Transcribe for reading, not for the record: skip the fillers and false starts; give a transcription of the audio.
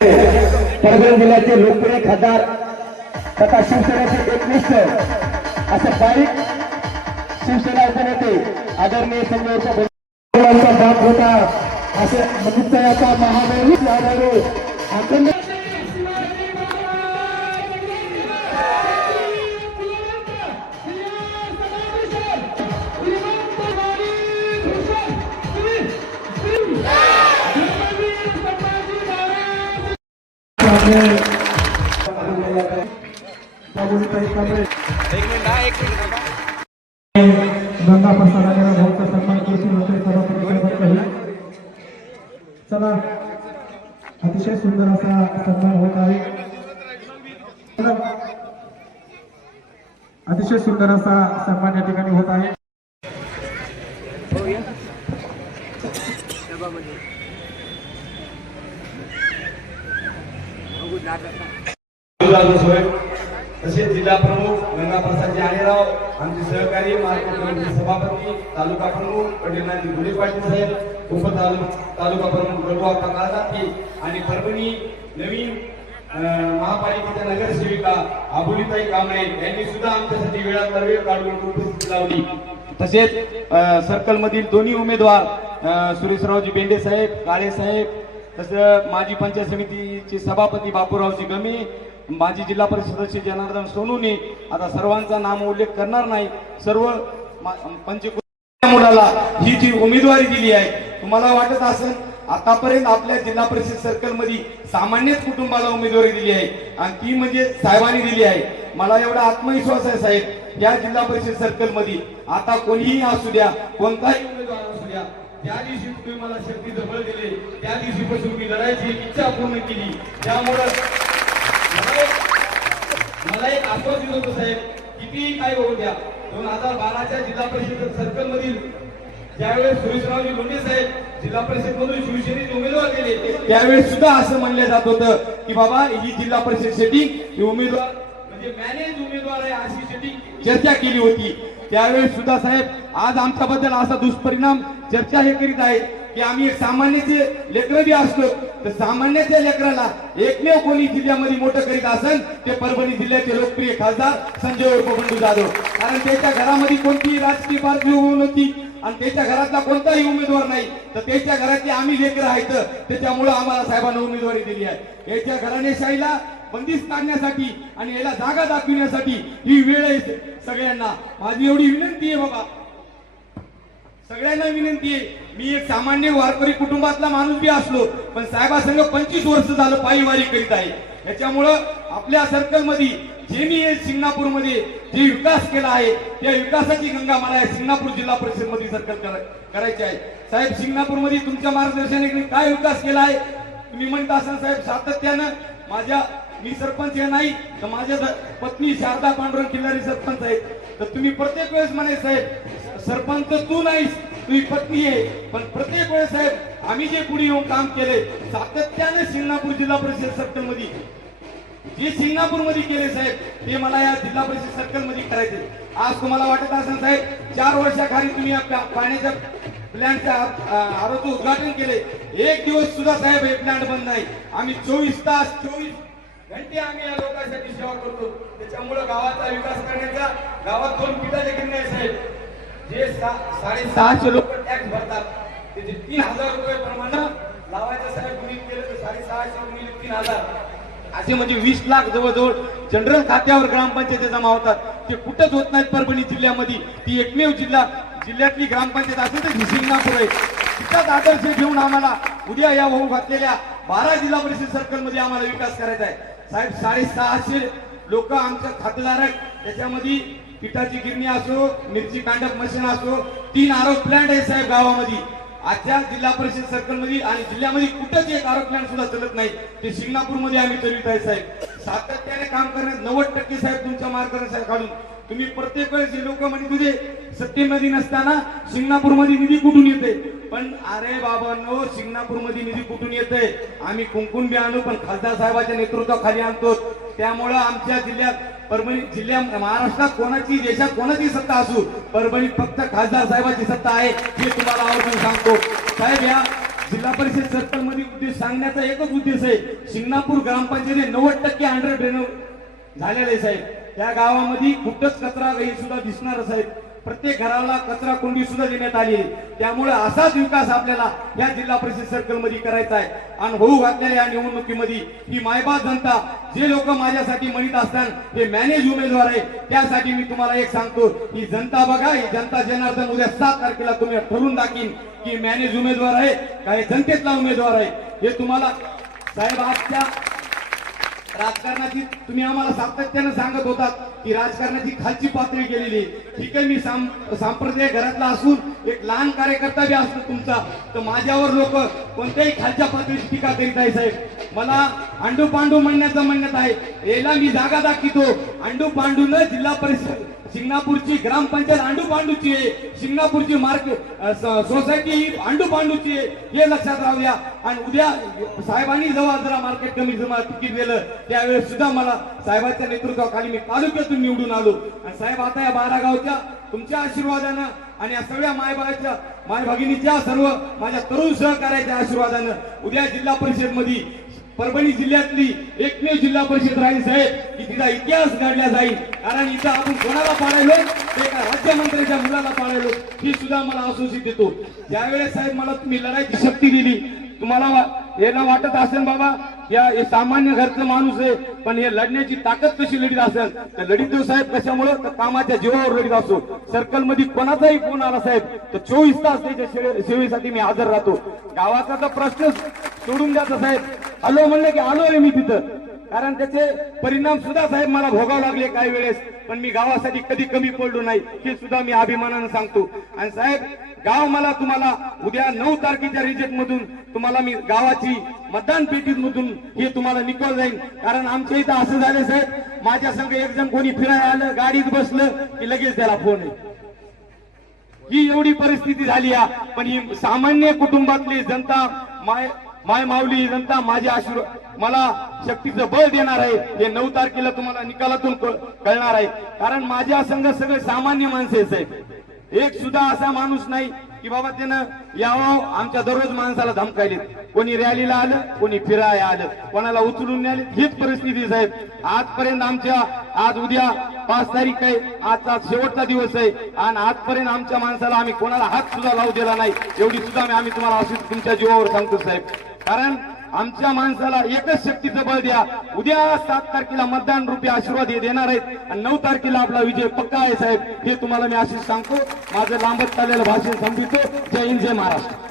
परभणी जिल्ह्याचे लोकप्रिय खासदार तथा शिवसेनेचे एकनिष्ठ असे बारीक शिवसेना उपनेते आदरणीय संजय मुलांचा बाप होता असे नित्याचा महादेव यादव अखंड गंगा प्रसादाने भाऊचा सन्मान केली होते सभापती चला अतिशय सुंदर असा सन्मान होत आहे अतिशय सुंदर असा सन्मान या ठिकाणी होत आहे तसेच जिल्हा प्रमुख गंगाप्रसादजी आणेराव, आमचे सहकारी मार्केट कमिटी सभापती, तालुका प्रमुख पटेलनाथ गुले पाटील साहेब, तालुका प्रमुख गडुआप्पा काळजाती आणि परभणी नवीन महापालिकेच्या नगरसेविका आबुलीताई कांबळे यांनी सुद्धा आमच्यासाठी वेळात वेळ काढून उपस्थिती लावली. तसेच सर्कल मधील दोन्ही उमेदवार सुरेशरावजी बेंडे साहेब, काळे साहेब, तसं माजी पंचायत समितीचे सभापती बापूरावजी गमे, माजी जिल्हा परिषद सदस्य जनार्दन सोनूने, आता सर्वांचा नाम उल्लेख करणार नाही, सर्व मुलाला ही जी उमेदवारी दिली आहे. तुम्हाला वाटत असेल आतापर्यंत आपल्या जिल्हा परिषद सर्कल मध्ये सामान्यच कुटुंबाला उमेदवारी दिली आहे आणि ती म्हणजे साहेबांनी दिली आहे. मला एवढा आत्मविश्वास आहे साहेब, या जिल्हा परिषद सर्कल मध्ये आता कोणीही असू द्या, कोणताही उमेदवार असू द्या, त्या दिवशी तुम्ही मला शक्तीचं बळ दिले, त्या दिवशीपासून मी लढायची इच्छा पूर्ण केली. त्यामुळे मला एक आश्वासन दिलं होतं साहेब, किती काय होऊ द्या, 2012च्या जिल्हा परिषद सर्कल मधील ज्यावेळेस सुरेशरावजी लोंढे साहेब जिल्हा परिषद मधून शिवसेनेचे उमेदवार दिले, त्यावेळेस सुद्धा असं म्हणलं जात होतं की बाबा ही जिल्हा परिषद सेटिंग ही उमेदवार म्हणजे मॅनेज उमेदवार आहे अशी सेटिंग चर्चा केली होती. त्यावेळेस सुद्धा साहेब आज आमच्याबद्दल असा दुष्परिणाम चर्चा हे करीत आहे की आम्ही एक सामान्याचे लेकर बी असतो, तर सामान्याच्या लेकराला एकमेव कोणी जिल्ह्यामध्ये मोठं करीत असेल ते परभणी जिल्ह्याचे लोकप्रिय खासदार संजय उर्फ बंडू जाधव. कारण त्याच्या घरामध्ये कोणतीही राजकीय पार्टी उभी नव्हती आणि त्याच्या घरातला कोणताही उमेदवार नाही, तर त्याच्या घरातले आम्ही लेकर आहेत, त्याच्यामुळे आम्हाला साहेबांना उमेदवारी दिली आहे. याच्या घराणेशाहीला बंदिस्त काढण्यासाठी आणि याला जागा दाखविण्यासाठी ही वेळ आहे. सगळ्यांना माझी एवढी विनंती आहे बाबा, सगळ्यांना विनंती आहे, मी एक सामान्य वारकरी कुटुंबातला माणूस बी असलो पण साहेबांसंग 25 वर्ष झालं पायीवारी करीत आहे. याच्यामुळं आपल्या सर्कल मध्ये जे मी शिंगणापूर मध्ये जे विकास केला आहे त्या विकासाची गंगा मला या शिंगणापूर जिल्हा परिषद मध्ये सर्कल करायची आहे. साहेब शिंगणापूर मध्ये तुमच्या मार्गदर्शनाने काय विकास केला आहे तुम्ही म्हणता असाल साहेब, सातत्यानं मी सरपंच हे नाही तर माझ्या पत्नी शारदा पांडुरंग किल्लारी सरपंच आहेत, तर तुम्ही प्रत्येक वेळेस म्हणे साहेब सरपंच तू नाहीस तुझी पत्नी आहे, पण प्रत्येक वेळेस साहेब आम्ही जे पुढे येऊन काम केले सातत्यानं शिंगणापूर जिल्हा परिषद सर्कल मध्ये जे सिंगापूर मध्ये केले साहेब ते मला या जिल्हा परिषद सर्कल मध्ये करायचे. आज तुम्हाला वाटत असेल साहेब 4 वर्षाखाली तुम्ही आपल्या पाण्याच्या प्लॅन्टच्या आरोचं उद्घाटन केले, एक दिवस सुद्धा साहेब हे प्लॅन्ट बंद नाही. आम्ही 24 तास 24 घंटे आम्ही या लोकांसाठी सेवा करतो. त्याच्यामुळे गावाचा विकास करण्याचा गावात 2 पिठाचे गिरणे आहे साहेब, जे 650 लोक टॅक्स भरतात त्याचे 3000 रुपये प्रमाणे लावायचं साहेब. कुणी केलं तर 650 गुणिले 3000 असे म्हणजे 20 लाख जवळजवळ जनरल खात्यावर ग्रामपंचायती जमा होतात. ते कुठंच होत नाहीत परभणी जिल्ह्यामध्ये. ती एकमेव जिल्ह्यातली ग्रामपंचायत असेल तर शिंगणापूर आहे. तिचाच आदर्श घेऊन आम्हाला उद्या या होऊ घातलेल्या 12 जिल्हा परिषद सर्कल मध्ये आम्हाला विकास करायचा आहे साहेब. 650 लोक आमच्या खातेदार आहेत. त्याच्यामध्ये पिठाची गिरणी असो, मिरची कांडप मशीन असो, 3 आरोप प्लांट आहे साहेब गावामध्ये. आजच्या जिल्हा परिषद सर्कल मध्ये आणि जिल्ह्यामध्ये कुठंच एक आरोप प्लांट सुद्धा चलत नाही, ते शिंगणापूर मध्ये आम्ही करीत आहे साहेब. सातत्याने काम करण्यात 90% साहेब तुमच्या मार्गदर्शनाखालून. तुम्ही प्रत्येक वेळेस जे लोक म्हणजे तुझे सत्तेमध्ये नसताना शिंगणापूर मध्ये निधी कुठून येते, पण अरे बाबांनो शिंगणापूर मध्ये निधी कुठून येते, आम्ही कुंकुम बी आणू पण खासदार साहेबांच्या नेतृत्वाखाली आणतो. त्यामुळं आमच्या जिल्ह्यात परभणी जिल्ह्यात महाराष्ट्रात कोणाची देशात कोणाची सत्ता असू परभणीत फक्त खासदार साहेबांची सत्ता आहे हे तुम्हाला आवर्जून सांगतो साहेब. या जिल्हा परिषद सर्कल मध्ये उद्देश सांगण्याचा एकच उद्देश आहे, शिंगणापूर ग्रामपंचायत 90% अंडर ड्रेनेज झालेले आहे साहेब. त्या गावामध्ये कुठंच कचरा काही सुद्धा दिसणार साहेब. प्रत्येक घराला कचरा कोंडी सुद्धा देण्यात आली आहे. त्यामुळे असाच विकास आपल्याला या जिल्हा परिषद सर्कल मध्ये करायचा आहे. आणि होऊ घातलेल्या या निवडणुकीमध्ये ही मायबाप जनता जे लोक माझ्यासाठी म्हणत असतात हे मॅनेज उमेदवार आहे, त्यासाठी मी तुम्हाला एक सांगतो, ही जनता बघा, ही जनता जनार्दन उद्या 7 तारखेला तुम्ही ठरवून दाखीन की मॅनेज उमेदवार आहे काय जनतेतला उमेदवार आहे. हे तुम्हाला साहेब आजच्या राजकारणाची तुम्ही आम्हाला सातत्यानं सांगत होतात की राजकारणाची खालची पातळी गेलेली आहे. ठीक आहे, मी सांप्रदायिक घरातला असून एक लहान कार्यकर्ता बी असतो तुमचा, तर माझ्यावर लोक कोणत्याही खालच्या पातळीची टीका करीत आहे साहेब. मला अंडू पांडू म्हणण्यात आहे, याला मी जागा दाखवतो. अंडू पांडून जिल्हा परिषद शिंगणापूरची ग्रामपंचायत अंडू पांडूची आहे, शिंगणापूरची मार्केट सोसायटी ही अंडू पांडूची आहे, हे लक्षात राहू द्या. आणि उद्या साहेबांनी जेव्हा जरा मार्केट कमी तिकीट दिलं त्यावेळेस सुद्धा मला साहेबांच्या नेतृत्वाखाली मी तालुक्यातून निवडून आलो. आणि साहेब आता या 12 गावच्या तुमच्या आशीर्वादानं आणि या सगळ्या माय भगिनीच्या सर्व माझ्या तरुण सहकार्याच्या आशीर्वादानं उद्या जिल्हा परिषद मध्ये परभणी जिल्ह्यातली एकमेव जिल्हा परिषद राहील साहेब की तिचा इतिहास घडला जाईल. कारण इथं आपण कोणाला पाडायलो, एका राज्यमंत्र्याच्या मुलाला पाडायलो, ही सुद्धा मला आश्वासित देतो. ज्यावेळेस साहेब मला तुम्ही लढायची शक्ती दिली, तुम्हाला याला वाटत असेल बाबा या सामान्य घरचं माणूस आहे, पण हे लढण्याची ताकद कशी लढीत असेल तर लढीत साहेब कशामुळे तर कामाच्या जीवावर लढीत असो. सर्कल मध्ये कोणाचाही फोन आला साहेब तर 24 तास त्याच्या सेवेसाठी मी हजर राहतो. गावाचा तर प्रश्न सोडून द्याचा साहेब, आलो म्हणले की आलो आहे मी तिथं. कारण त्याचे परिणाम सुद्धा साहेब मला भोगावे लागले काही वेळेस, पण मी गावासाठी कधी कमी पडलो नाही हे सुद्धा मी अभिमानानं सांगतो. आणि साहेब गाव मला तुम्हाला उद्या 9 तारखेच्या रिजेक्ट मधून तुम्हाला मी गावाची मतदान पेटीत मधून हे तुम्हाला निकाल जाईल. कारण आमच्या इथं असं झालं साहेब, माझ्या संग एक जण कोणी फिरायला आलं गाडीत बसलं की लगेच त्याला फोन आहे. ही एवढी परिस्थिती झाली आहे. पण ही सामान्य कुटुंबातली जनता माय माऊली जनता माझ्या आशीर्वाद मला शक्तीचं बळ देणार आहे. हे 9 तारखेला तुम्हाला निकालातून कळणार आहे. कारण माझ्या संघ सगळे सामान्य माणसे साहेब, एक सुद्धा असा माणूस नाही की बाबा त्यानं यावं आमच्या दररोज माणसाला धमकायले. कोणी रॅलीला आलं, कोणी फिरायला आलं, कोणाला उचलून न्याले, हीच परिस्थिती साहेब. आजपर्यंत आमच्या आज उद्या 5 तारीख आहे, आजचा शेवटचा दिवस आहे आणि आजपर्यंत आमच्या माणसाला आम्ही कोणाला हात सुद्धा लावू दिला नाही. एवढी सुद्धा आम्ही तुम्हाला अशी तुमच्या जीवावर सांगतो साहेब. कारण आमच्या माणसाला एकच शक्तीचं बळ द्या. उद्या 7 तारखेला मतदान रूपी आशीर्वाद हे देणार आहेत आणि 9 तारखेला आपला विजय पक्का आहे साहेब, हे तुम्हाला मी अशीच सांगतो. माझं लांबत चाललेलं भाषण संपवितो. जय हिंद, जय महाराष्ट्र.